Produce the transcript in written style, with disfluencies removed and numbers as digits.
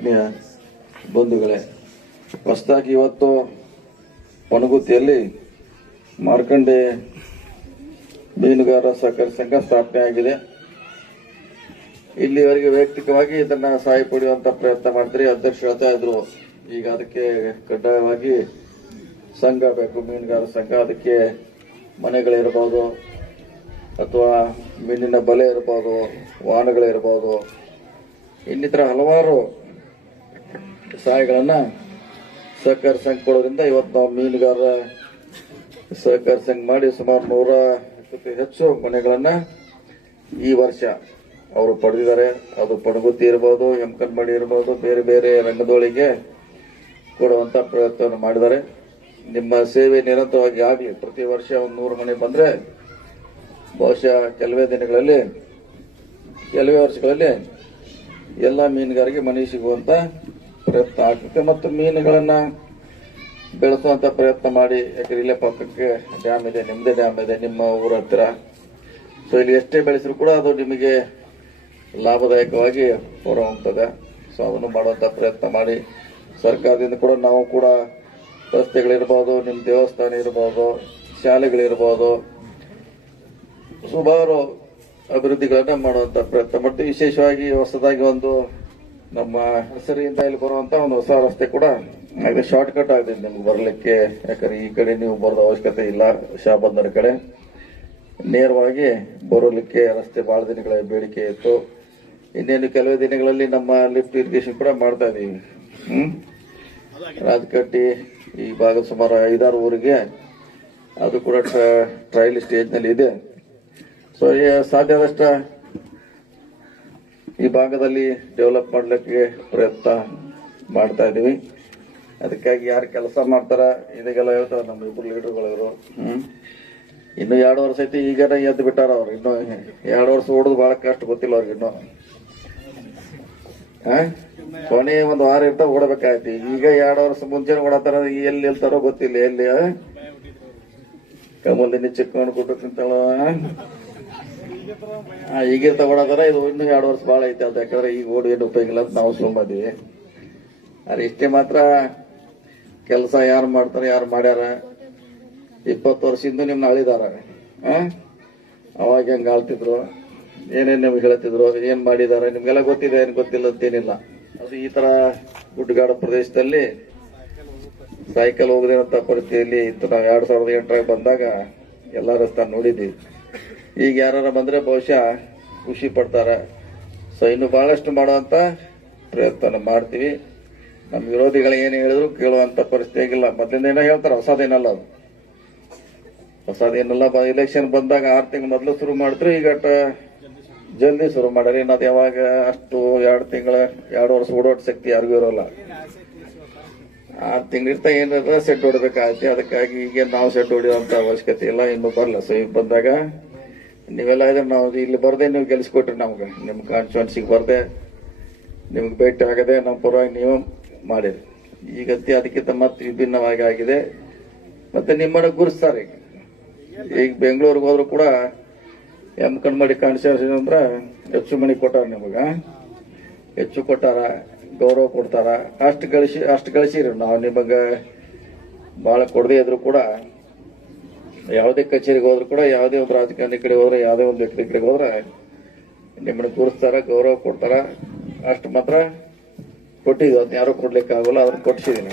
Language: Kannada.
ಆತ್ಮೀಯ ಬಂಧುಗಳೇ, ಹೊಸದಾಗಿ ಇವತ್ತು ಪಣಗುತ್ತಿಯಲ್ಲಿ ಮಾರ್ಕಂಡೆ ಮೀನುಗಾರ ಸಹಕಾರಿ ಸಂಘ ಸ್ಥಾಪನೆ ಆಗಿದೆ. ಇಲ್ಲಿವರೆಗೆ ವೈಯಕ್ತಿಕವಾಗಿ ಇದನ್ನ ಸಹಾಯ ಪಡೆಯುವಂತ ಪ್ರಯತ್ನ ಮಾಡಿದ್ರಿ. ಅಧ್ಯಕ್ಷರು ಹೇಳ್ತಾ ಇದ್ರು, ಈಗ ಅದಕ್ಕೆ ಕಡ್ಡಾಯವಾಗಿ ಸಂಘ ಬೇಕು, ಮೀನುಗಾರ ಸಂಘ. ಅದಕ್ಕೆ ಮನೆಗಳಿರಬಹುದು ಅಥವಾ ಮೀನಿನ ಬಲೆ ಇರಬಹುದು, ವಾಹನಗಳಿರಬಹುದು, ಇನ್ನಿತರ ಹಲವಾರು ಸಹಾಯಗಳನ್ನ ಸಹಕಾರ ಸಂಘ ಕೊಡೋದ್ರಿಂದ ಇವತ್ತು ನಾವು ಮೀನುಗಾರ ಸಹಕಾರ ಸಂಘ ಮಾಡಿ ಸುಮಾರು 100ಕ್ಕೂ ಹೆಚ್ಚು ಮನೆಗಳನ್ನ ಈ ವರ್ಷ ಅವರು ಪಡೆದಿದ್ದಾರೆ. ಅದು ಪಣಗುತ್ತಿ ಇರಬಹುದು, ಎಮ್ಕನ್ಮಡಿ ಇರಬಹುದು, ಬೇರೆ ಬೇರೆ ರಂಗದೊಳಗೆ ಕೊಡುವಂತ ಪ್ರಯತ್ನ ಮಾಡಿದ್ದಾರೆ. ನಿಮ್ಮ ಸೇವೆ ನಿರಂತರವಾಗಿ ಆಗಲಿ. ಪ್ರತಿ ವರ್ಷ ಒಂದು 100 ಮನೆ ಬಂದ್ರೆ ಬಹುಶಃ ಕೆಲವೇ ವರ್ಷಗಳಲ್ಲಿ ಎಲ್ಲ ಮೀನುಗಾರಿಗೆ ಮನೆ ಸಿಗುವಂತ ಪ್ರಯತ್ನ ಆಗ್ತದೆ. ಮತ್ತು ಮೀನುಗಳನ್ನ ಬೆಳೆಸುವಂತ ಪ್ರಯತ್ನ ಮಾಡಿ. ಯಾಕಂದ್ರೆ ಇಲ್ಲೇ ಪಕ್ಕಕ್ಕೆ ಡ್ಯಾಮ್ ಇದೆ, ನಿಮ್ದೇ ಡ್ಯಾಮ್ ಇದೆ ನಿಮ್ಮ ಊರ ಹತ್ತಿರ. ಸೊ ಇಲ್ಲಿ ಎಷ್ಟೇ ಬೆಳೆಸಿದ್ರು ಕೂಡ ಅದು ನಿಮಗೆ ಲಾಭದಾಯಕವಾಗಿ ಹೊರಹೊಮ್ಮುತ್ತದೆ. ಸೊ ಅದನ್ನು ಮಾಡುವಂತ ಪ್ರಯತ್ನ ಮಾಡಿ. ಸರ್ಕಾರದಿಂದ ಕೂಡ ನಾವು ಕೂಡ ರಸ್ತೆಗಳಿರ್ಬೋದು, ನಿಮ್ಮ ದೇವಸ್ಥಾನ ಇರಬಹುದು, ಶಾಲೆಗಳಿರ್ಬೋದು, ಸುಮಾರು ಅಭಿವೃದ್ಧಿಗಳನ್ನ ಮಾಡುವಂತ ಪ್ರಯತ್ನ ಮಾಡ್ತೀವಿ. ವಿಶೇಷವಾಗಿ ಹೊಸದಾಗಿ ಒಂದು ನಮ್ಮ ಹೆಸರಿಯಿಂದ ಇಲ್ಲಿ ಬರುವಂತ ಒಂದು ಹೊಸ ರಸ್ತೆ ಕೂಡ ಶಾರ್ಟ್ ಕಟ್ ಆಗಿದೆ ನಿಮ್ಗೆ ಬರಲಿಕ್ಕೆ. ಯಾಕಂದ್ರೆ ಈ ಕಡೆ ನೀವು ಬರೋದ ಅವಶ್ಯಕತೆ ಇಲ್ಲ, ಶಾಬಂದರ ಕಡೆ ನೇರವಾಗಿ ಬರೋಲಿಕ್ಕೆ ರಸ್ತೆ ಬಹಳ ದಿನಗಳ ಬೇಡಿಕೆ ಇತ್ತು. ಇನ್ನೇನು ಕೆಲವೇ ದಿನಗಳಲ್ಲಿ ನಮ್ಮ ಲಿಫ್ಟ್ ಇರಿಗೇಷನ್ ಕೂಡ ಮಾಡ್ತಾ ಇದೀವಿ. ರಾಜಕಟ್ಟಿ ಈ ಭಾಗದ ಸುಮಾರು 5-6 ಊರಿಗೆ ಅದು ಕೂಡ ಟ್ರಯಲ್ ಸ್ಟೇಜ್ ನಲ್ಲಿ ಇದೆ. ಸೊ ಸಾಧ್ಯ ಆದಷ್ಟ ಈ ಭಾಗದಲ್ಲಿ ಡೆವಲಪ್ ಮಾಡ್ಲಿಕ್ಕೆ ಪ್ರಯತ್ನ ಮಾಡ್ತಾ ಇದೀವಿ. ಅದಕ್ಕಾಗಿ ಯಾರು ಕೆಲಸ ಮಾಡ್ತಾರ ಇದಕ್ಕೆಲ್ಲ ಹೇಳ್ತಾರ ನಮ್ಮ ಇಬ್ಬರು ಲೀಡರ್ಗಳು. ಇನ್ನು 2 ವರ್ಷ ಐತಿ, ಈಗ ಎದ್ದು ಬಿಟ್ಟಾರ ಅವ್ರು. ಇನ್ನು 2 ವರ್ಷ ಓಡೋದು ಬಹಳ ಕಷ್ಟ, ಗೊತ್ತಿಲ್ಲ ಅವ್ರಿಗೆ. ಇನ್ನು ಕೊನೆ 1 ವಾರ ಇರ್ತಾ ಓಡಬೇಕಾಯ್ತಿ. ಈಗ 2 ವರ್ಷ ಮುಂಚೆ ಓಡತಾರ, ಎಲ್ಲಿ ನಿಲ್ತಾರೋ ಗೊತ್ತಿಲ್ಲ. ಎಲ್ಲಿ ಕಮಲ್ದಿನಿ ಚಿಕ್ಕವನು ಕೊಟ್ಟು ತಿಂತಾಳ ಈಗ ತಗೊಳತಾರ. ಇದು ಇನ್ನು 2 ವರ್ಷ ಬಹಳ ಐತೆ ಅಂತ. ಯಾಕಂದ್ರೆ ಈಗ ಓಡಿ ಏನು ಉಪಯೋಗ ಇಲ್ಲ ಅಂತ ನಾವು ಸುಮ್ಮದಿವಿ. ಅರೆ ಇಷ್ಟೇ ಮಾತ್ರ ಕೆಲಸ ಯಾರು ಮಾಡ್ತಾರೆ, ಯಾರು ಮಾಡ್ಯಾರ. 20 ವರ್ಷದಿಂದ ನಿಮ್ನ ಅಳಿದಾರ. ಅವಾಗ ಹೆಂಗ ಆಳ್ತಿದ್ರು, ಏನೇನ್ ನಿಮ್ಗೆ ಹೇಳ್ತಿದ್ರು, ಏನ್ ಮಾಡಿದಾರೆ ನಿಮ್ಗೆಲ್ಲ ಗೊತ್ತಿದೆ, ಏನ್ ಗೊತ್ತಿಲ್ಲ ಅಂತೇನಿಲ್ಲ. ಅದು ಈ ತರ ಗುಡ್ಡಗಾಡ ಪ್ರದೇಶದಲ್ಲಿ ಸೈಕಲ್ ಹೋಗದಿರಂತ ಪರಿಸ್ಥಿತಿಯಲ್ಲಿ ಇತ್ತು. ನಾವು 2008 ಬಂದಾಗ ಎಲ್ಲ ರಸ್ತೆ ನೋಡಿದ್ವಿ. ಈಗ ಯಾರು ಬಂದ್ರೆ ಬಹುಶಃ ಖುಷಿ ಪಡ್ತಾರ. ಸೊ ಇನ್ನು ಬಹಳಷ್ಟು ಮಾಡುವಂತ ಪ್ರಯತ್ನ ಮಾಡ್ತೀವಿ. ನಮ್ಮ ವಿರೋಧಿಗಳು ಏನ್ ಹೇಳಿದ್ರು ಕೇಳುವಂತ ಪರಿಸ್ಥಿತಿ ಆಗಿಲ್ಲ. ಮೊದಲಿಂದ ಏನೋ ಹೇಳ್ತಾರ, ಹೊಸದೇನಲ್ಲ ಅದು. ಹೊಸದೇನಲ್ಲ. ಇಲೆಕ್ಷನ್ ಬಂದಾಗ 6 ತಿಂಗಳು ಮೊದಲು ಶುರು ಮಾಡಿದ್ರು, ಈಗ ಜಲ್ದಿ ಶುರು ಮಾಡ್ಯಾರ. ಇನ್ನದು ಯಾವಾಗ ಅಷ್ಟು 2 ವರ್ಷ ಓಡೋಟ ಶಕ್ತಿ ಯಾರಿಗೂ ಇರೋಲ್ಲ. 6 ತಿಂಗಳಿರ್ತ ಏನಾರ ಸೆಟ್ ಹೊಡ್ಬೇಕಾಗತ್ತೆ. ಅದಕ್ಕಾಗಿ ಈಗ ನಾವು ಸೆಟ್ ಹೊಡೆಯುವಂತ ಅವಶ್ಯಕತೆ ಇಲ್ಲ. ಇನ್ನು ಬರಲ್ಲ. ಸೊ ಈಗ ಬಂದಾಗ ನೀವೆಲ್ಲ ಇದ್ರೆ ನಾವು ಇಲ್ಲಿ ಬರ್ದೆ ನೀವು ಗೆಲ್ಸ್ಕೊಟ್ರಿ. ನಮ್ಗೆ ನಿಮ್ ಕಾನ್ಸ್ಟಿಟ್ಯೂನ್ಸಿಗೆ ಬರ್ದೆ ನಿಮ್ಗೆ ಭೇಟಿ ಆಗದೆ ನಮ್ಮ ಪರವಾಗಿ ನೀವು ಮಾಡಿರಿ. ಈಗಂತೆ ಅದಕ್ಕಿಂತ ಮತ್ತೆ ವಿಭಿನ್ನವಾಗಿ ಆಗಿದೆ. ಮತ್ತೆ ನಿಮ್ಮನ್ನ ಗುರುಸ್ತಾರೆ. ಈಗ ಬೆಂಗಳೂರಿಗೆ ಹೋದ್ರು ಕೂಡ ಎಮ್ಕನ್ಮಡಿ ಕಾನ್ಸ್ಟಿಟ್ಯೂನ್ಸಿ ಅಂದ್ರೆ ಹೆಚ್ಚು ಮನಿ ಕೊಟ್ಟಾರ, ನಿಮಗ ಹೆಚ್ಚು ಕೊಟ್ಟಾರ, ಗೌರವ ಕೊಡ್ತಾರ. ಅಷ್ಟು ಗಳಿಸಿರಿ. ನಾವು ನಿಮಗ ಬಹಳ ಕೊಡದೇ ಇದ್ರು ಕೂಡ, ಯಾವುದೇ ಕಚೇರಿಗೆ ಹೋದ್ರು ಕೂಡ, ಯಾವುದೇ ಒಂದು ರಾಜಕಾರಣಿ ಕಡೆ ಹೋದ್ರೆ, ಯಾವುದೇ ಒಂದು ವ್ಯಕ್ತಿ ಕಡೆಗೆ ಹೋದ್ರೆ ನಿಮ್ಮನ್ನ ಕೂರಿಸ್ತಾರ, ಗೌರವ ಕೊಡ್ತಾರ. ಅಷ್ಟು ಮಾತ್ರ ಕೊಟ್ಟಿದ್ವಿ. ಅದನ್ನ ಯಾರು ಕೊಡ್ಲಿಕ್ಕೆ ಆಗೋಲ್ಲ, ಅದನ್ನ ಕೊಡ್ಸಿದೀನಿ.